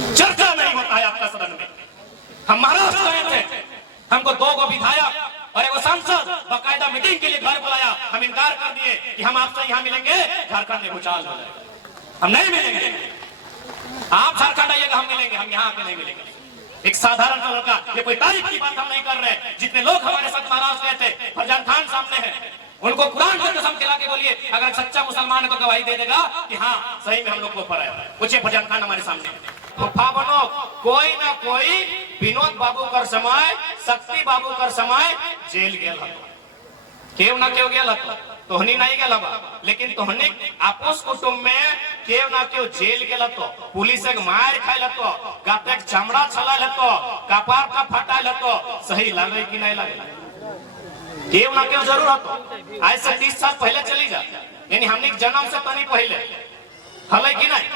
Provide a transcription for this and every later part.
चर्चा नहीं होता है आपका सदन में। हम महाराष्ट्र गए थे, हमको 2 विधायक और एक सांसद बाकायदा मीटिंग के लिए घर बुलाया, हम इनकार कर दिए कि हम आपसे यहाँ मिलेंगे, झारखंड में भूचाल हो जाएगा, हम नहीं मिलेंगे। आप झारखंड आइएगा, हम मिलेंगे, हम यहाँ पे नहीं मिलेंगे। एक साधारण सा लड़का, ये कोई तारीफ की बात हम नहीं कर रहे। जितने लोग हमारे साथ महाराष्ट्र गए थे, फरजान खान सामने है, उनको कुरान की कसम खिला के बोलिए, अगर सच्चा मुसलमान है तो गवाही दे देगा कि हाँ सही में हम लोग को ऊपर आया। पूछिए, फरजान खान हमारे सामने। बनो कोई ना कोई विनोद बाबू कर समय, शक्ति बाबू कर समय जेल गेल केव ना केव गेल तोहनी नहीं गेल, लेकिन तोहनी आपस कुटुंब में केव ना केव जेल गेल तो, पुलिस एक मार खाइल तो, गाते चमड़ा छलाल तो, कपार का फटाइल तो, सही लगे कि नहीं लगे? केव ना केव जरूर हो। आज से 30 साल पहले चली जा, यानी हमने जन्म से तनी पहले हले कि नहीं?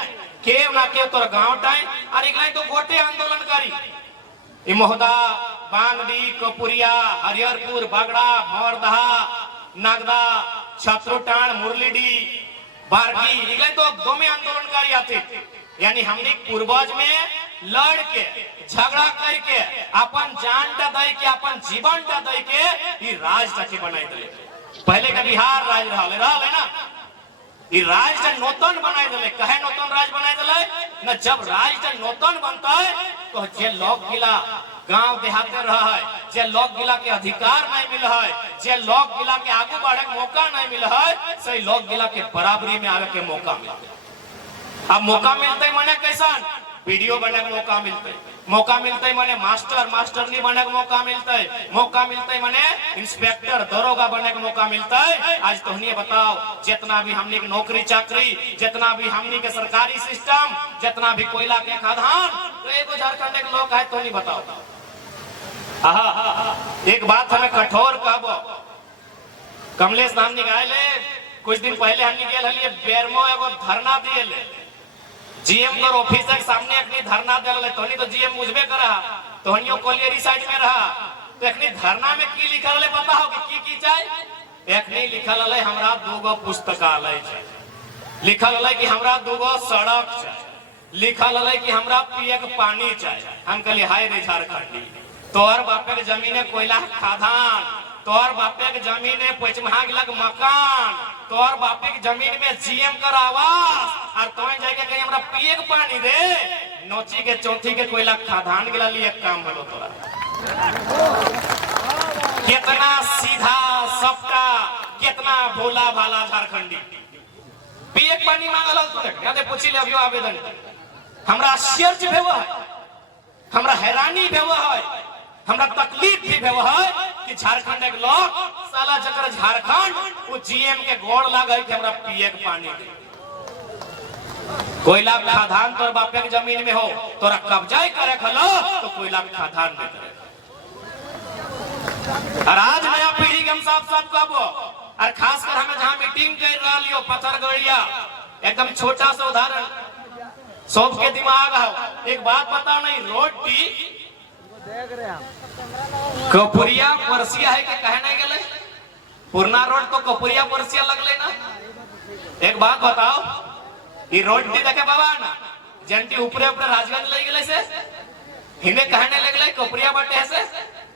केव ना केव तोर गांव टाइम और एक तो गोटे आंदोलनकारी मोहदा, बांगडी, कपुरिया, हरिहरपुर, बागड़ा, भंवरदहा, नागदा, छत्रोटाण, मुरलीडी, बारगी, इगले तो 2 में आंदोलनकारी आते। यानी हमने पूर्वज में लड़ के झगड़ा करके अपन जान टा दे के, अपन जीवन टा दे के ये राज टाके बनाई दिले। पहले का बिहार राज रहा है ना, ये राज नौतन बनाए दिले। कहे नौतन राज बनाए दिले न, जब राज नौतन बनता है तो जे लोग गिला गांव देहाते रहा है, जे लोग गिला के अधिकार नहीं मिला है, जे लोग गिला के आगे बढ़े के मौका नहीं मिला है, सही लोग गिला के बराबरी में आवे के मौका मिला। अब मौका मिलते मने कैसा वीडियो बने के मौका मिलते, मौका मिलते मने मास्टर नहीं बने के मौका मिलते, मौका मिलते मने इंस्पेक्टर दरोगा बने के मौका मिलता है। आज तो नहीं बताओ, जितना भी हमने की नौकरी चाकरी, जितना भी हमने के सरकारी सिस्टम, जितना भी कोयला के खदान, तो एक झारखंड के लोग है तो नहीं बताओ। एक बात हमें कठोर कहबो, कमलेश नाम निकाले कुछ दिन पहले हमने गेल हलिए बेरमो एगो धरना दिए, जीएम कर ऑफिस के सामने अपनी धरना दे रहे, तोनी तो जीएम मुझबे करा, तोहनियो कोलियरी साइड में रहा, तो एकनी धरना में की लिखल है पता हो कि की चाहे? एकनी लिखल है हमरा 2 पुस्तकालय है, लिखल है कि हमरा 2 सड़क चाहिए, लिखल है कि हमरा पिए के पानी चाहिए। हम कहलिए हाय रे झारखंडी, तोहर बापे के जमीने कोयला खादान, तोहर बापे के जमीने पचमहा गिलक मकान, तोहर बापे की जमीन में जीएम कर आवास, और तोय जाके कहीं हमरा पिए के पानी दे, नोची के चौथी के कोयला खादान गिला लिए काम भलो तोरा। कितना सीधा सबका, कितना भोला भाला झारखंडी। पिए के पानी मांगल तूने, यादे पूछी ले अभियो आवेदन। हमरा आश्चर्य भेव है, हमरा हैरानी भेव है, हमरा तकलीफ भी भेव है कि झारखंड के लोग साला जकर झारखंड वो जीएम के गोड़ लागे कि हमरा पिए के पानी दे। कोयला खादान तोर बापे के जमीन में हो, तोरा कब्जा करे खलो तो कोयला खादान में करे। और आज नया पीढ़ी के हम साफ कहबो, और खासकर हमें जहां मीटिंग कर रहा लियो पत्थरगढ़िया, एकदम छोटा सा उदाहरण सब के दिमाग है। एक बात बताओ नहीं, रोटी कपुरिया परसिया है कि कहे नहीं गले? पुरना रोड तो कपुरिया परसिया लगले ना। एक बात बताओ, ये रोड दी देखे बाबा ना, जंटी ऊपरे ऊपरे राजगंज ले गले से हिने कहने लगले कपुरिया बटे से,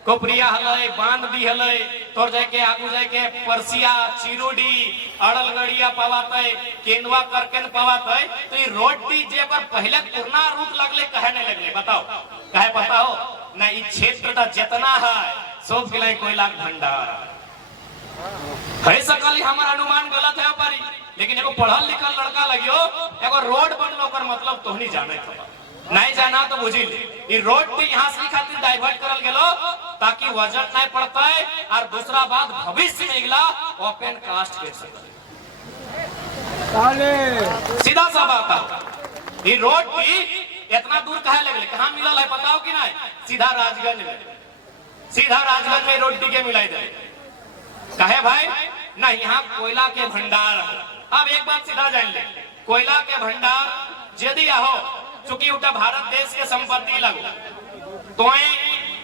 कपुरिया हले, बांध दी हले, तोर जाके आगू जाके परसिया, चिरोडी, अड़लगड़िया पवाते, केंदवा करकेन पवाते, तो ये रोड दी जे पर पहले पुरना रूट लगले कहने लगले। बताओ कहे पता हो ना, ये क्षेत्र का जितना है सब के लिए कोयला भंडार है। सकल हमारा अनुमान गलत है पारी, लेकिन एगो पढ़ल लिखल लड़का लगियो, एगो रोड बनलो कर मतलब तोहनी जाने था, नहीं जाना तो बुझी ले। ये रोड भी यहाँ से खातिर डाइवर्ट करल गेलो ताकि वजन नहीं पड़ता है, और दूसरा बात भविष्य में इगला ओपन कास्ट के सके। सीधा सा बात है, ये रोड भी इतना दूर कहे लगले, कहाँ मिलल है बताओ कि नहीं? सीधा राजगंज में, सीधा राजगंज में रोड के मिलाई दे। कहे भाई ना यहाँ कोयला के भंडार। अब एक बात सीधा जान ले, कोयला के भंडार यदि हो चूंकि उठा भारत देश के संपत्ति लगो तो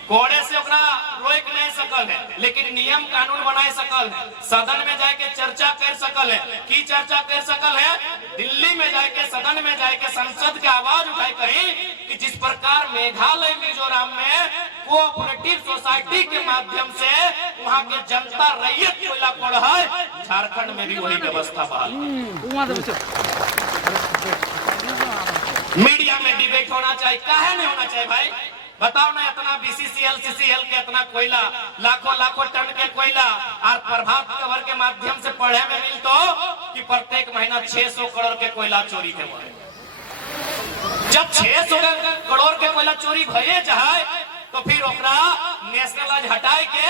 कोड़े से रोक नहीं सकल है, लेकिन नियम कानून बनाए सकल है, सदन में जाके चर्चा कर सकल है। की चर्चा कर सकल है? दिल्ली में जाके सदन में जाके संसद के आवाज उठाए कहीं कि कि जिस प्रकार मेघालय मिजोरम में कोऑपरेटिव सोसाइटी के माध्यम से वहां के जनता रैयत कोयला कोड़ है, झारखंड में भी वही व्यवस्था बहाल। मीडिया में डिबेट होना चाहिए, काहे नहीं होना चाहिए भाई? बताओ ना, इतना बीसीसीएल सीसीएल के इतना कोयला, लाखों लाखों टन के कोयला, और प्रभात खबर के माध्यम से पढ़े में मिल तो कि प्रत्येक महीना 600 करोड़ के कोयला चोरी के बारे। जब 600 करोड़ के कोयला चोरी भये जाए तो फिर ओकरा नेशनल हटाए के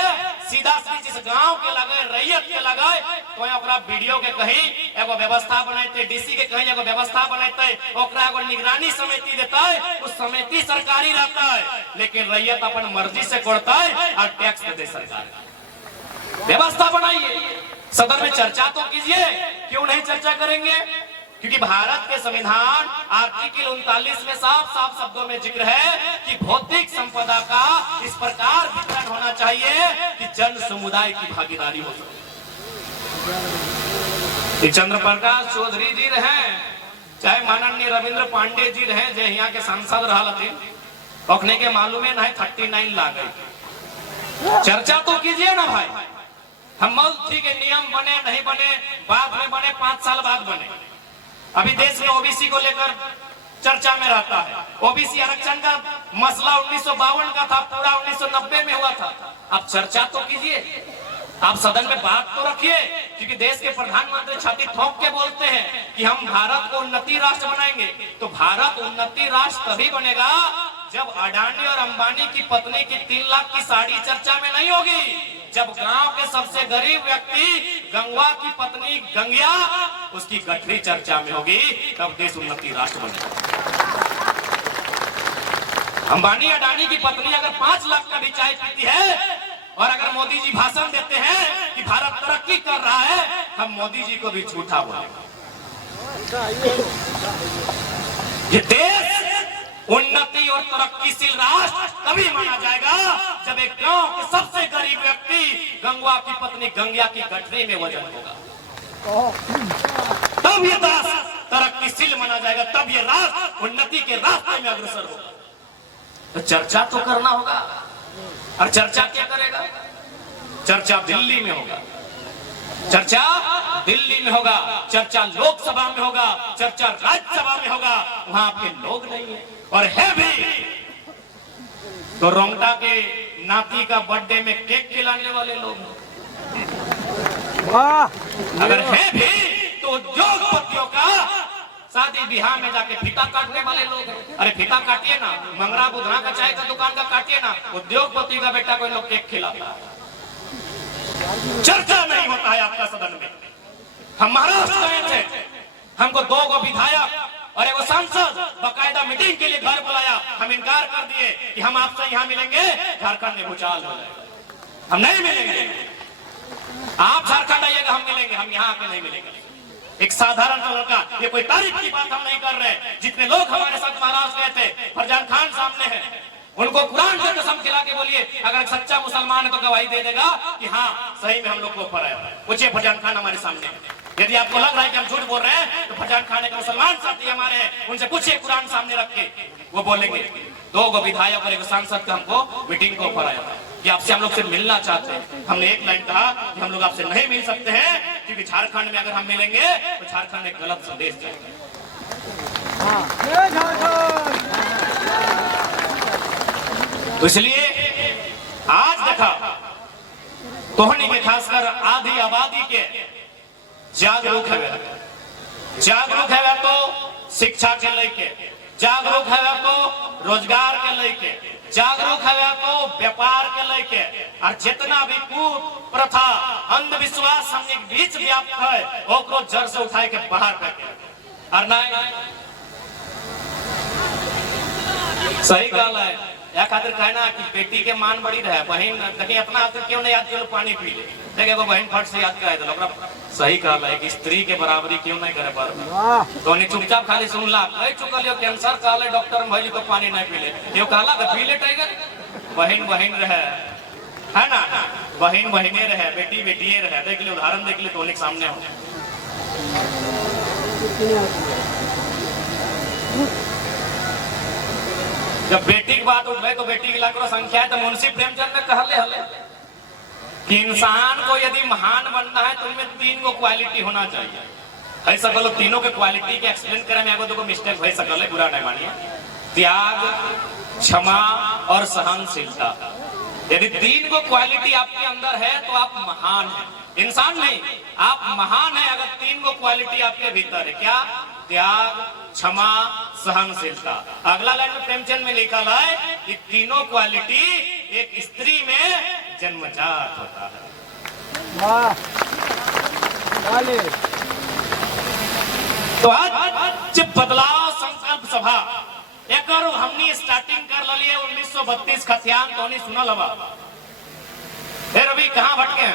सीधा जिस गांव के लगे रैयत के लगे तो ओकरा वीडियो के कहीं एगो व्यवस्था बनाते, डीसी के कहीं एगो व्यवस्था बनाते, ओकरा एगो निगरानी समिति देता है, उस समिति सरकारी रहता है, लेकिन रैयत अपन मर्जी से कोड़ता है और टैक्स दे सरकार। व्यवस्था बनाइए, सदन में चर्चा तो कीजिए, क्यों नहीं चर्चा करेंगे? क्योंकि भारत के संविधान आर्टिकल 39 में साफ साफ शब्दों में जिक्र है कि भौतिक संपदा का इस प्रकार वितरण होना चाहिए कि जन समुदाय की भागीदारी हो सके। चंद्र प्रकाश चौधरी जी रहे, चाहे माननीय रविंद्र पांडे जी रहे, जो यहाँ के सांसद रहा, ओखने के मालूम है ना 39 ला गई। चर्चा तो कीजिए ना भाई। हम ठीक है, नियम बने नहीं बने, बाद में बने, 5 साल बाद बने। अभी देश में ओबीसी को लेकर चर्चा में रहता है। ओबीसी आरक्षण का मसला 1952 का था, पूरा 1990 में हुआ था। अब चर्चा तो कीजिए, आप सदन में बात तो रखिए, क्योंकि देश के प्रधानमंत्री छाती ठोक के बोलते हैं कि हम भारत को उन्नति राष्ट्र बनाएंगे। तो भारत उन्नति राष्ट्र तभी बनेगा जब अडानी और अंबानी की पत्नी की 3 लाख की साड़ी चर्चा में नहीं होगी, जब गांव के सबसे गरीब व्यक्ति गंगवा की पत्नी गंगिया उसकी गठरी चर्चा में होगी, तब देश उन्नति राष्ट्र बनेगा। अंबानी अडानी की पत्नी अगर 5 लाख का भी चाय पीती है और अगर मोदी जी भाषण देते हैं कि भारत तरक्की कर रहा है, हम मोदी जी को भी झूठा बोलेंगे। ये देश उन्नति और तरक्कीशील राष्ट्र तभी माना जाएगा जब एक गांव के सबसे गरीब व्यक्ति गंगवा की पत्नी गंगिया की गठरी में वजन होगा, तब ये देश तरक्कीशील माना जाएगा, तब ये राष्ट्र उन्नति के रास्ते में अग्रसर होगा। तो चर्चा तो करना होगा, और चर्चा क्या करेगा? चर्चा दिल्ली में होगा, चर्चा दिल्ली में होगा, चर्चा लोकसभा में होगा, चर्चा राज्यसभा में होगा। वहां आपके लोग नहीं है, और है भी तो रोंगटा के नाती का बर्थडे में केक खिलाने वाले लोग, अगर है भी तो उद्योगपतियों का शादी बिहार में जाके फीता काटने वाले लोग हैं। अरे फीता काटिए ना, मंगरा बुधना का चाय का दुकान का काटिए ना, उद्योगपति का बेटा कोई लोग केक खिलाता है। चर्चा नहीं होता है आपका सदन में। हम महाराष्ट्र गए थे, हमको 2 विधायक और एगो सांसद बाकायदा मीटिंग के लिए घर बुलाया, हम इनकार कर दिए कि हम आपसे यहाँ मिलेंगे, झारखंड में भूचाल हो जाएगा, हम नहीं मिलेंगे। आप झारखंड आइएगा, हम मिलेंगे, हम यहाँ आके नहीं मिलेंगे। एक साधारण सा लड़का, ये कोई तारीफ की बात हम नहीं कर रहे। जितने लोग हमारे साथ महाराष्ट्र गए थे, फरजान खान सामने है, उनको कुरान से कसम खिला के बोलिए, अगर सच्चा मुसलमान है तो गवाही दे देगा कि हाँ सही में हम लोग को ऊपर आया। पूछिए फरजान खान हमारे सामने। यदि आपको लग रहा है कि हम झूठ बोल रहे हैं तो फरजान खान एक मुसलमान साथी हमारे हैं, उनसे पूछिए कुरान सामने रख के, वो बोलेंगे। 2 विधायक और एक सांसद का हमको मीटिंग को ऊपर आया था कि आपसे हम लोग से मिलना चाहते हैं। हमने एक लाइन कहा कि हम लोग आपसे नहीं मिल सकते हैं, क्योंकि झारखंड में अगर हम मिलेंगे तो झारखंड में गलत संदेश जाएगा। तो इसलिए आज देखा तोहनी के खासकर आधी आबादी के जागरूक है, जागरूक है तो शिक्षा के लेके, जागरूक है तो रोजगार के लेके, जागरूक है तो व्यापार के लेके, और जितना भी कुप्रथा अंधविश्वास हमने बीच व्याप्त है वो जड़ से उठाए के बाहर करके। और नहीं सही गल है, या खातिर कहना कि बेटी के मान बड़ी रहे, बहन देखिए अपना हाथ क्यों नहीं याद, चलो पानी पी ले, देखिए वो बहन फट से याद कराए दिला। सही कहल है कि स्त्री के बराबरी क्यों नहीं करे पर, तो नहीं चुपचाप खाली सुनला, नहीं चुकल कैंसर कहले डॉक्टर भाई तो पानी नहीं पी ले, क्यों कहला पी ले टाइगर। बहन बहन रहे है ना, बहन बहने रहे, बेटी बेटिए रहे, देख ले उदाहरण देख ले तो सामने हो। जब बेटी की बात उठे तो बेटी की लाखों संख्या है, तो मुंशी प्रेमचंद ने कहले हले कि इंसान को यदि महान बनना है तो उनमें 3 गो क्वालिटी होना चाहिए। है सकल तीनों के क्वालिटी के एक्सप्लेन करे में आगो तो मिस्टेक हो सकल है, बुरा नहीं मानिए। त्याग, क्षमा और सहनशीलता। यदि 3 गो क्वालिटी आपके अंदर है तो आप महान हैं। इंसान नहीं, आप महान हैं अगर 3 गो क्वालिटी आपके भीतर है। क्या? त्याग, क्षमा, सहनशीलता। अगला लाइन में प्रेमचंद में लिखा है कि तीनों क्वालिटी एक स्त्री में जन्मजात होता है। तो आज बदलाव संकल्प सभा एक हमनी स्टार्टिंग कर लिए 1932 खतियान तो नहीं सुनल हवा। फिर अभी कहाँ भटके हैं?